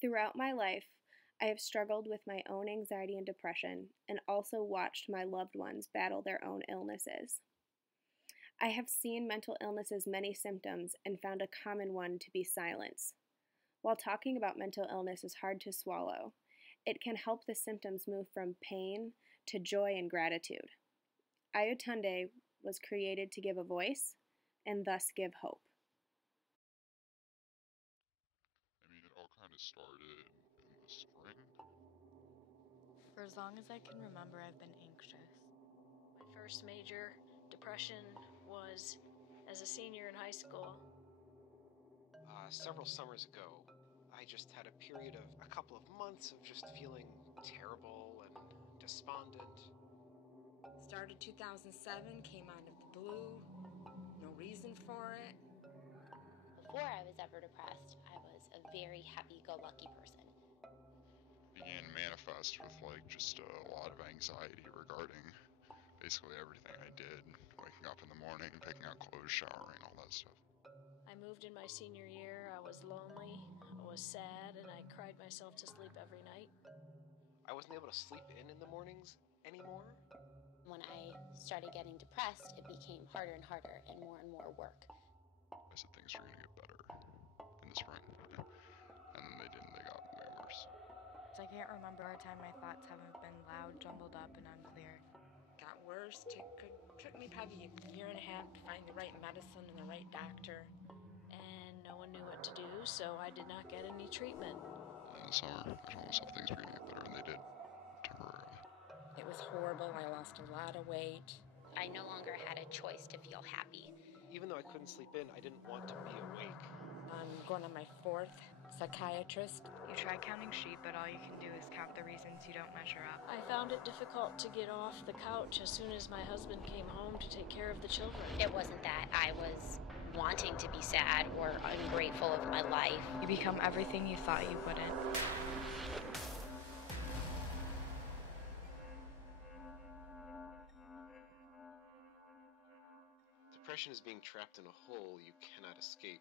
Throughout my life, I have struggled with my own anxiety and depression and also watched my loved ones battle their own illnesses. I have seen mental illness's many symptoms and found a common one to be silence. While talking about mental illness is hard to swallow, it can help the symptoms move from pain to joy and gratitude. Ayotunde was created to give a voice and thus give hope. I mean, it all kind of started in the spring. For as long as I can remember, I've been anxious. My first major depression was as a senior in high school. Several summers ago, I just had a period of a couple of months of just feeling terrible and despondent. Started 2007, came out of the blue, no reason for it. Before I was ever depressed, I was a very happy-go-lucky person. Began to manifest with just a lot of anxiety regarding basically everything I did. Waking up in the morning, picking out clothes, showering, all that stuff. I moved in my senior year. I was lonely, I was sad, and I cried myself to sleep every night. I wasn't able to sleep in the mornings anymore. When I started getting depressed, it became harder and harder and more work. I said things were going to get better in the spring. And then they didn't, they got way worse. I can't remember a time my thoughts haven't been loud, jumbled up, and unclear. Got worse. Took me probably a year and a half to find the right medicine and the right doctor. And no one knew what to do, so I did not get any treatment. In the summer, I told myself things were going to get better, and they did, temporarily. It was horrible. I lost a lot of weight. I no longer had a choice to feel happy. Even though I couldn't sleep in, I didn't want to be awake. I'm going on my 4th psychiatrist. You try counting sheep, but all you can do is count the reasons you don't measure up. I found it difficult to get off the couch as soon as my husband came home to take care of the children. It wasn't that I was wanting to be sad or ungrateful of my life. You become everything you thought you wouldn't. Depression is being trapped in a hole you cannot escape.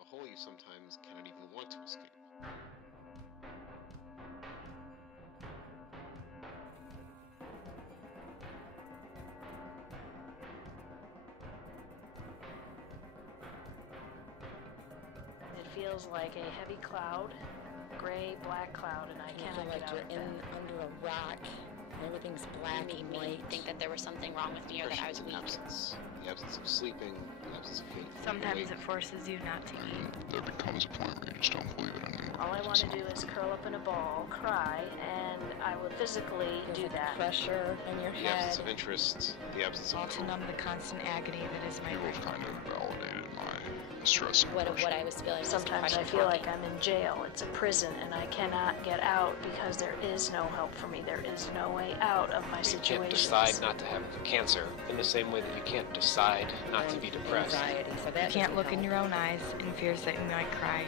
A hole you sometimes cannot even want to escape. It feels like a heavy cloud, gray, black cloud, and I You cannot feel like get out you're of in bed. under a rock. Everything's black It and made me white. think that there was something wrong with me or that I was Depression weak. is an absence. The absence of sleeping, the absence of feeling fully Sometimes awake. it forces you not to eat. And there becomes a point where you just don't believe it anymore. All I want to do is curl up in a ball, cry, and I will physically There's do like that. pressure in your The absence head. of interest, the absence All of to hope. numb the constant agony that is my People life. have kind of validated my stress and What depression. I was feeling was Sometimes I depression feel like talking. I'm in jail. It's a prison, and I cannot get out because there is no help for me. There is no way out of my You situation. can't decide not to have cancer in the same way that you can't decide not to be depressed. Anxiety, so that You can't doesn't look in help. your own eyes and fears that you might cry.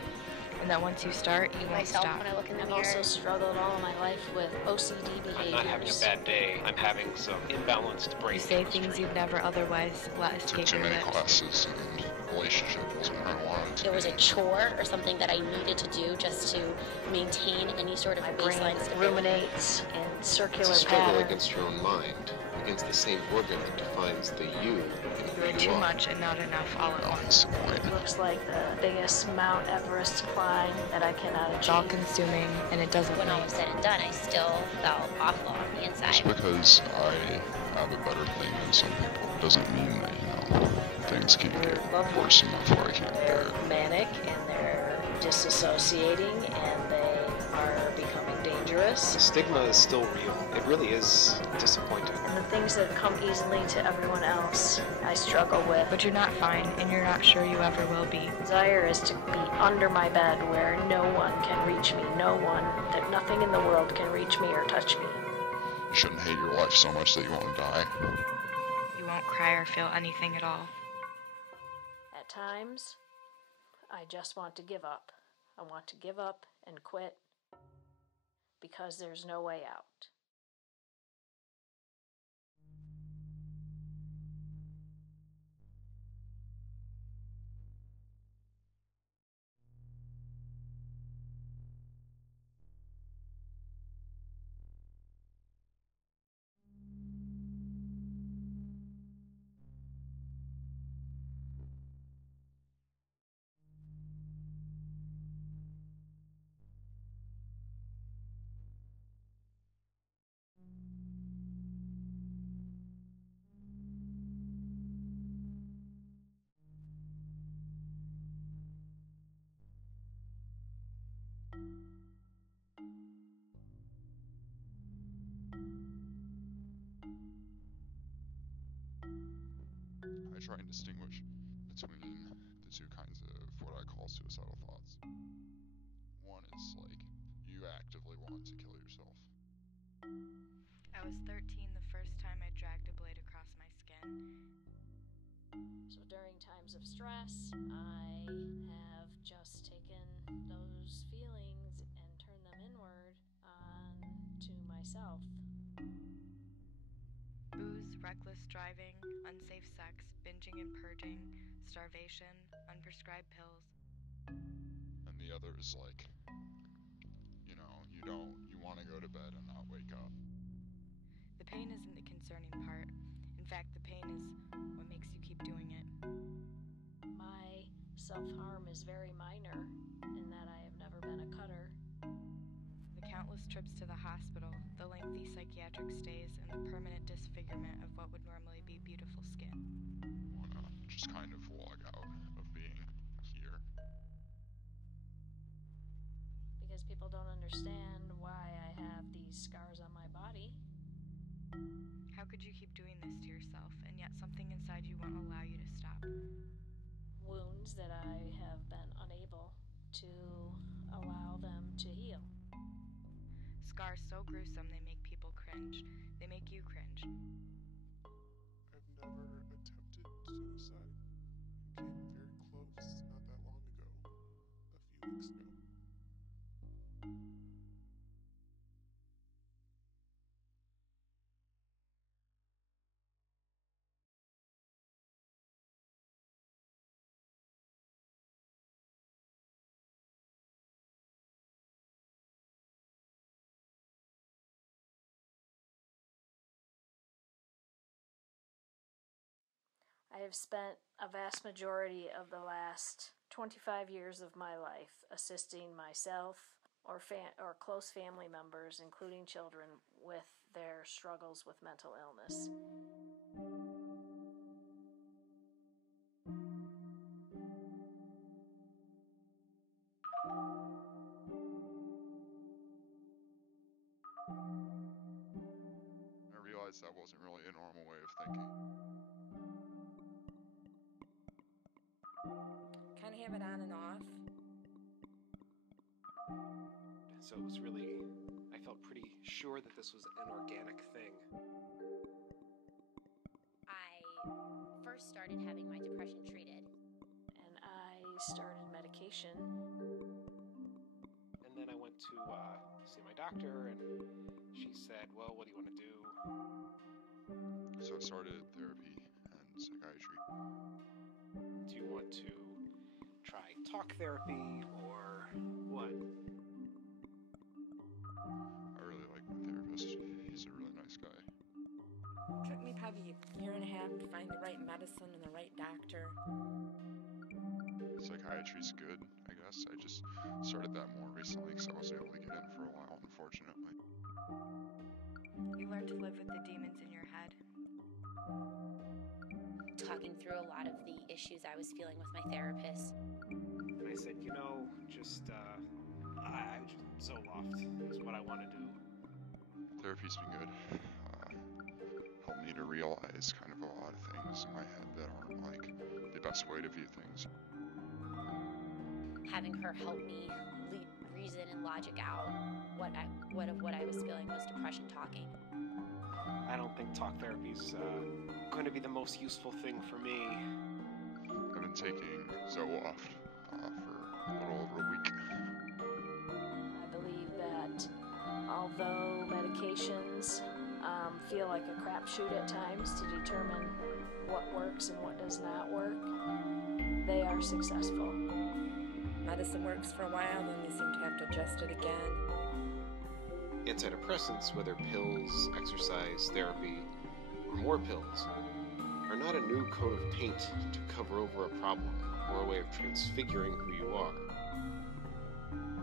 And that once you start, you won't Myself stop. when I look in the I've mirror. also struggled all my life with OCD behaviors. I'm not having a bad day. I'm having some imbalanced brain You say chemistry. things you'd never otherwise let Took escape too your many lips. classes and relationship wasn't where I wanted to There was a be. chore or something that I needed to do just to maintain any sort of My brain baseline stability. ruminates in It's circular a struggle patterns. against your own mind, against the same organ that defines the you in You are who too you are. much and not enough all at Now once. that's the point. It looks like the biggest Mount Everest climb that I cannot It's all achieve. consuming and it doesn't When all leave. was said and done, I still felt awful on the Just inside. because I have a better thing than some people doesn't mean that, things can't get worse enough where I can't bear They're it. manic and they're disassociating and they are becoming dangerous. The stigma is still real. It really is disappointing. And the things that come easily to everyone else, I struggle with. But you're not fine and you're not sure you ever will be. Desire is to be under my bed where no one can reach me, that nothing in the world can reach me or touch me. You shouldn't hate your life so much that you want to die. You won't cry or feel anything at all. At times, I just want to give up. I want to give up and quit because there's no way out. try and distinguish between the two kinds of what I call suicidal thoughts. One is like, you actively want to kill yourself. I was 13 the first time I dragged a blade across my skin. So during times of stress, I have just taken those feelings and turned them inward to myself. Booze, reckless driving, unsafe sex, binging and purging, starvation, unprescribed pills. And the other is like, you want to go to bed and not wake up. The pain isn't the concerning part. In fact, the pain is what makes you keep doing it. My self-harm is very minor in that I have never been a cutter. The countless trips to the hospital, the lengthy psychiatric stays, and the permanent disfigurement of what would normally be beautiful skin. Want to just kind of log out of being here. Because people don't understand why I have these scars on my body. How could you keep doing this to yourself, and yet something inside you won't allow you to stop? Wounds that I have been unable to allow them to heal. Scars so gruesome they make people cringe. They make you cringe. I've never attempted suicide. Came very close not that long ago, a few weeks ago. I have spent a vast majority of the last 25 years of my life assisting myself or close family members, including children, with their struggles with mental illness. I realized that wasn't really a normal way of thinking. Kind of have it on and off. So it was really, I felt pretty sure that this was an organic thing. I first started having my depression treated. And I started medication. And then I went to see my doctor, and she said, well, what do you want to do? So I started therapy and psychiatry. Do you want to try talk therapy or what? I really like my therapist. He's a really nice guy. Took me probably a year and a half to find the right medicine and the right doctor. Psychiatry's good, I guess. I just started that more recently because I wasn't able to get in for a while, unfortunately. You learn to live with the demons in your head. Talking through a lot of the issues I was feeling with my therapist. And I said, I was just so lost is what I want to do. Therapy's been good. Helped me to realize kind of a lot of things in my head that aren't like the best way to view things. Having her help me reason and logic out what I was feeling was depression talking. I don't think talk therapy's going to be the most useful thing for me. I've been taking Zoloft for a little over a week. I believe that although medications feel like a crapshoot at times to determine what works and what does not work, they are successful. Medicine works for a while, then you seem to have to adjust it again. Antidepressants, whether pills, exercise, therapy, or more pills, are not a new coat of paint to cover over a problem or a way of transfiguring who you are.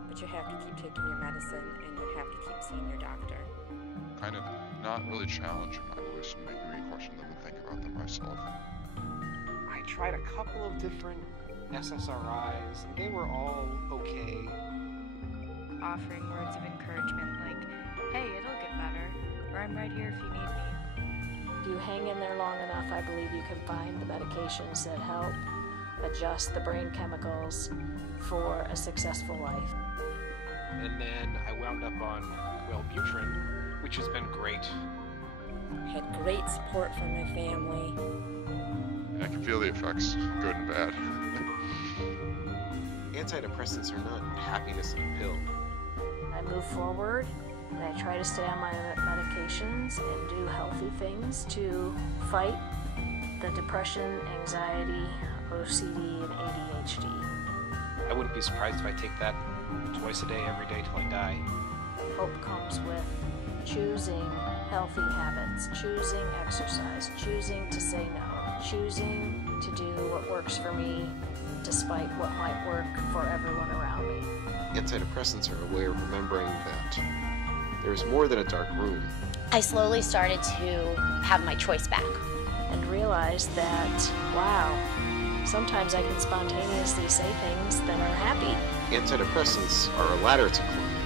But you have to keep taking your medicine and you have to keep seeing your doctor. Kind of not really challenging my beliefs and making me question them and think about them myself. I tried a couple of different SSRIs, and they were all okay. Offering words of encouragement like, hey, it'll get better, or I'm right here if you need me. If you hang in there long enough, I believe you can find the medications that help adjust the brain chemicals for a successful life. And then I wound up on Wellbutrin, which has been great. Had great support from my family. I can feel the effects, good and bad. Antidepressants are not happiness in a pill. I move forward and I try to stay on my medications and do healthy things to fight the depression, anxiety, OCD, and ADHD. I wouldn't be surprised if I take that twice a day, every day till I die. Hope comes with choosing healthy habits, choosing exercise, choosing to say no, choosing to do what works for me despite what might work for everyone around me. Antidepressants are a way of remembering that there is more than a dark room. I slowly started to have my choice back. And realized that, wow, sometimes I can spontaneously say things that are happy. Antidepressants are a ladder to climb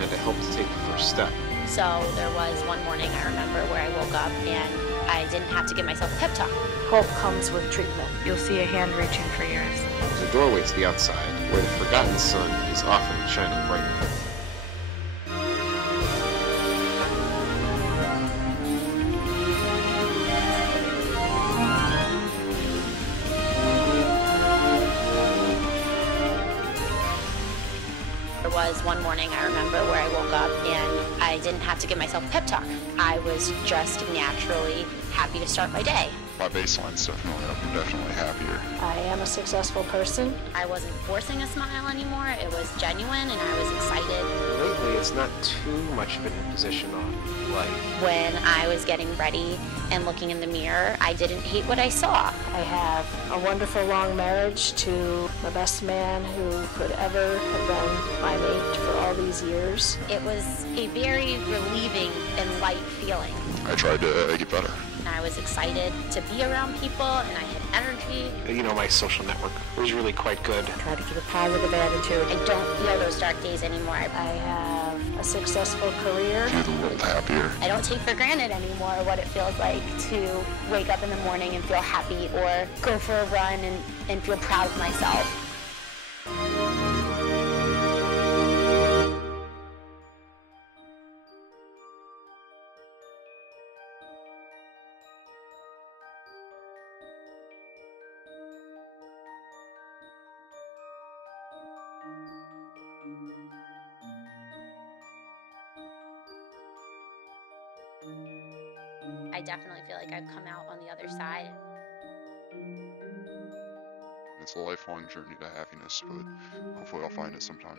and to help to take the first step. So there was one morning I remember where I woke up and I didn't have to give myself a pep talk. Hope comes with treatment. You'll see a hand reaching for yours. There's a doorway to the outside where the forgotten sun is often shining brightly. There was one morning I remember where I woke up and I didn't have to give myself a pep talk. I was just naturally happy to start my day. My baseline's definitely up. I'm definitely happier. I am a successful person. I wasn't forcing a smile anymore. It was genuine and I was excited. Lately, it's not too much of an imposition on life. When I was getting ready and looking in the mirror, I didn't hate what I saw. I have a wonderful long marriage to the best man who could ever have been my mate for all these years. It was a very relieving and light feeling. I tried to get better. And I was excited to be around people and I had energy. You know, my social network was really quite good. Try to keep a positive attitude. I don't feel those dark days anymore. I have a successful career. I feel a little happier. I don't take for granted anymore what it feels like to wake up in the morning and feel happy or go for a run and feel proud of myself. I definitely feel like I've come out on the other side. It's a lifelong journey to happiness, but hopefully I'll find it sometime.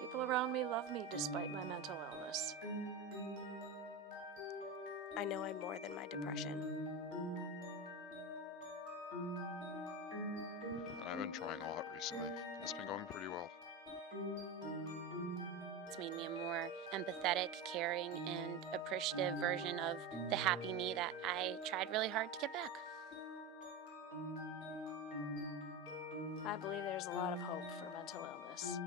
People around me love me despite my mental illness. I know I'm more than my depression. And I've been trying a lot recently. It's been going pretty well. It's made me a more empathetic, caring, and appreciative version of the happy me that I tried really hard to get back. I believe there's a lot of hope for mental illness.